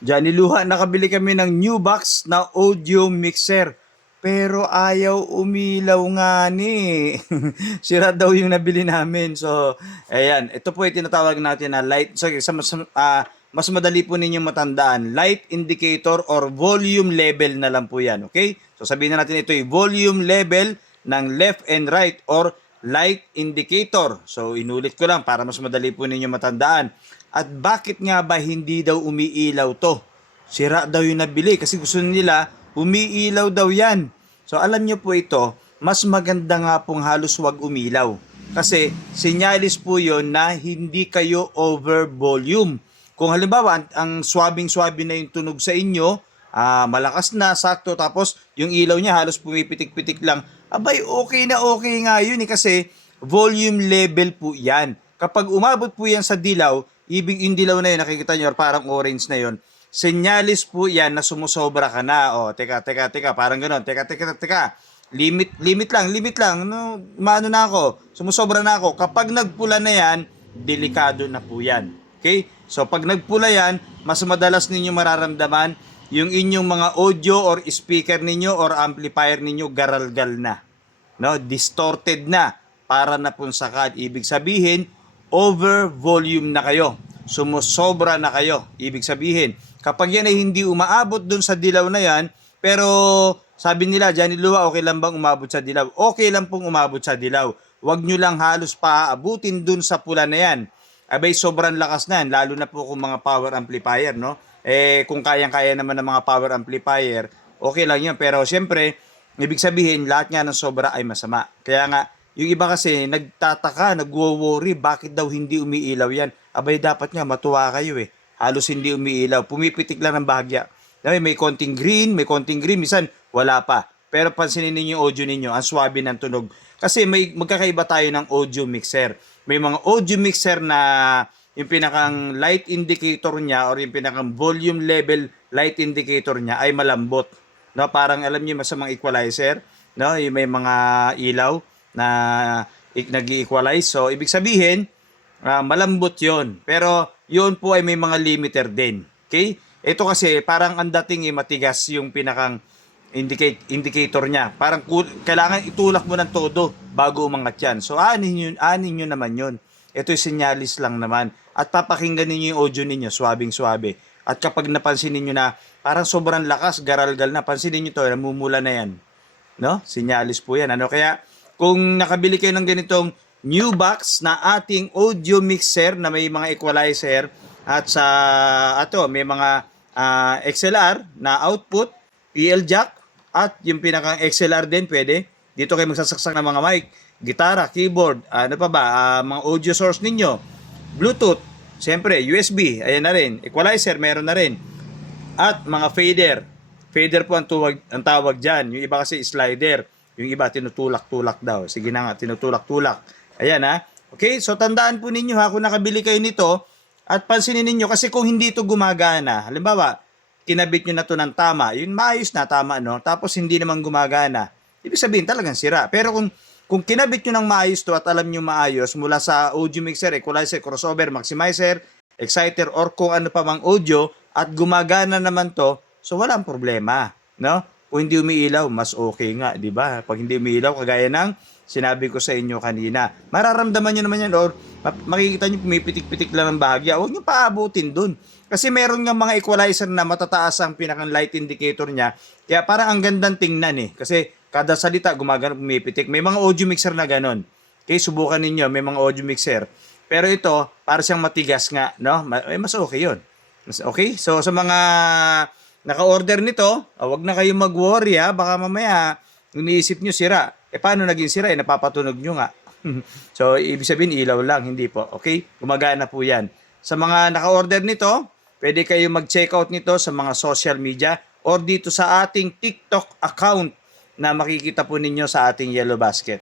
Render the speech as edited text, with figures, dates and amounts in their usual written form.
Johnny Luha, nakabili kami ng new box na audio mixer. Pero ayaw umilaw nga ni. Sira daw yung nabili namin. So, ayan. Ito po yung tinatawag natin na light. So, mas madali po ninyong matandaan. Light indicator or volume level na lang po yan. Okay? So, sabihin na natin ito yung volume level ng left and right or light indicator. So, inulit ko lang para mas madali po ninyo matandaan. At bakit nga ba hindi daw umiilaw to? Sira daw yung nabili kasi gusto nila umiilaw daw yan. So alam nyo po ito, mas maganda nga pong halos wag umilaw. Kasi sinyalis po yon na hindi kayo over volume. Kung halimbawa ang swabing-swabe na yung tunog sa inyo, malakas na, sakto, tapos yung ilaw niya halos pumipitik-pitik lang, abay okay nga yun kasi volume level po yan. Kapag umabot po yan sa dilaw, ibig yung dilaw na yun, nakikita nyo, parang orange na yun, senyalis po yan na sumusobra ka na. O, teka, parang gano'n. Teka. Limit lang. No, maano na ako, sumusobra na ako. Kapag nagpula na yan, delikado na po yan. Okay? So, pag nagpula yan, mas madalas ninyo mararamdaman yung inyong mga audio or speaker ninyo or amplifier ninyo garalgal na. No? Distorted na. Para na punsakad. Ibig sabihin, over volume na kayo. Sumusobra na kayo. Ibig sabihin, kapag yan ay hindi umaabot dun sa dilaw na yan, pero sabi nila, Johnny Lua, okay lang bang umabot sa dilaw? Okay lang pong umabot sa dilaw. Huwag nyo lang halos paaabutin dun sa pula na yan. Abay, sobrang lakas na yan, lalo na po kung mga power amplifier, no? Kung kayang-kaya naman ng mga power amplifier, okay lang yun. Pero siyempre, ibig sabihin, lahat nga ng sobra ay masama. Kaya nga, yung iba kasi nagtataka, nagwo-worry, bakit daw hindi umiilaw yan? Abay, dapat nga matuwa kayo eh. Halos hindi umiilaw. Pumipitik lang ng bahagya. May konting green, minsan wala pa. Pero pansinin niyo yung audio ninyo, ang swabe ng tunog. Kasi may magkakaiba tayo ng audio mixer. May mga audio mixer na yung pinakang light indicator niya or yung pinakang volume level light indicator niya ay malambot. No, parang alam niyo sa mga equalizer, no, yung may mga ilaw na nag-equalize. So ibig sabihin, malambot 'yon. Pero 'yon po ay may mga limiter din. Okay? Ito kasi parang ang dating matigas yung pinakang indicator niya. Parang kailangan itulak mo ng todo bago umangat yan. So anin nyo naman yun. Ito yung senyalis lang naman. At papakinggan ninyo yung audio ninyo, swabing-swabe. At kapag napansin niyo na parang sobrang lakas, garalgal na, pansinin niyo to, namumula na yan. No? Senyalis po yan. Ano? Kaya kung nakabili kayo ng ganitong new box na ating audio mixer na may mga equalizer at sa may mga XLR na output, PL jack at yung pinakang XLR din pwede. Dito kayo magsasaksak ng mga mic, gitara, keyboard, ano pa ba, mga audio source ninyo, Bluetooth, siyempre USB, ayan na rin, equalizer meron na rin. At mga fader. Fader po ang tawag dyan. Yung iba kasi slider. Yung iba tinutulak-tulak daw. Sige na nga, tinutulak-tulak. Ayan ha. Okay, so tandaan po ninyo ha, kung nakabili kayo nito, at pansinin ninyo, kasi kung hindi ito gumagana, halimbawa, kinabit nyo na ito ng tama, yun maayos na, tama, no? Tapos hindi naman gumagana. Ibig sabihin, talagang sira. Pero kung kinabit nyo ng maayos to at alam nyo maayos, mula sa audio mixer, equalizer, crossover, maximizer, exciter, or kung ano pa mang audio, at gumagana naman to, so walang problema, no? Kung hindi umiilaw, mas okay nga, di ba? Pag hindi umiilaw, kagaya ng sinabi ko sa inyo kanina, mararamdaman nyo naman yan or makikita nyo pumipitik-pitik lang ng bahagya, huwag nyo paabutin dun. Kasi meron nga mga equalizer na matataas ang pinakang light indicator niya, kaya parang ang gandang tingnan eh. Kasi kada salita gumagana, pumipitik. May mga audio mixer na ganon. Okay, subukan ninyo, may mga audio mixer. Pero ito, para siyang matigas nga, no? Mas okay yun. Okay? So, sa mga naka-order nito, wag na kayong mag-worry ha. Baka mamaya, iniisip nyo sira. Paano naging sira? Napapatunog nyo nga. So, ibig sabihin, ilaw lang. Hindi po. Okay? Gumagana po yan. Sa mga naka-order nito, pwede kayo mag-check out nito sa mga social media or dito sa ating TikTok account na makikita po ninyo sa ating Yellow Basket.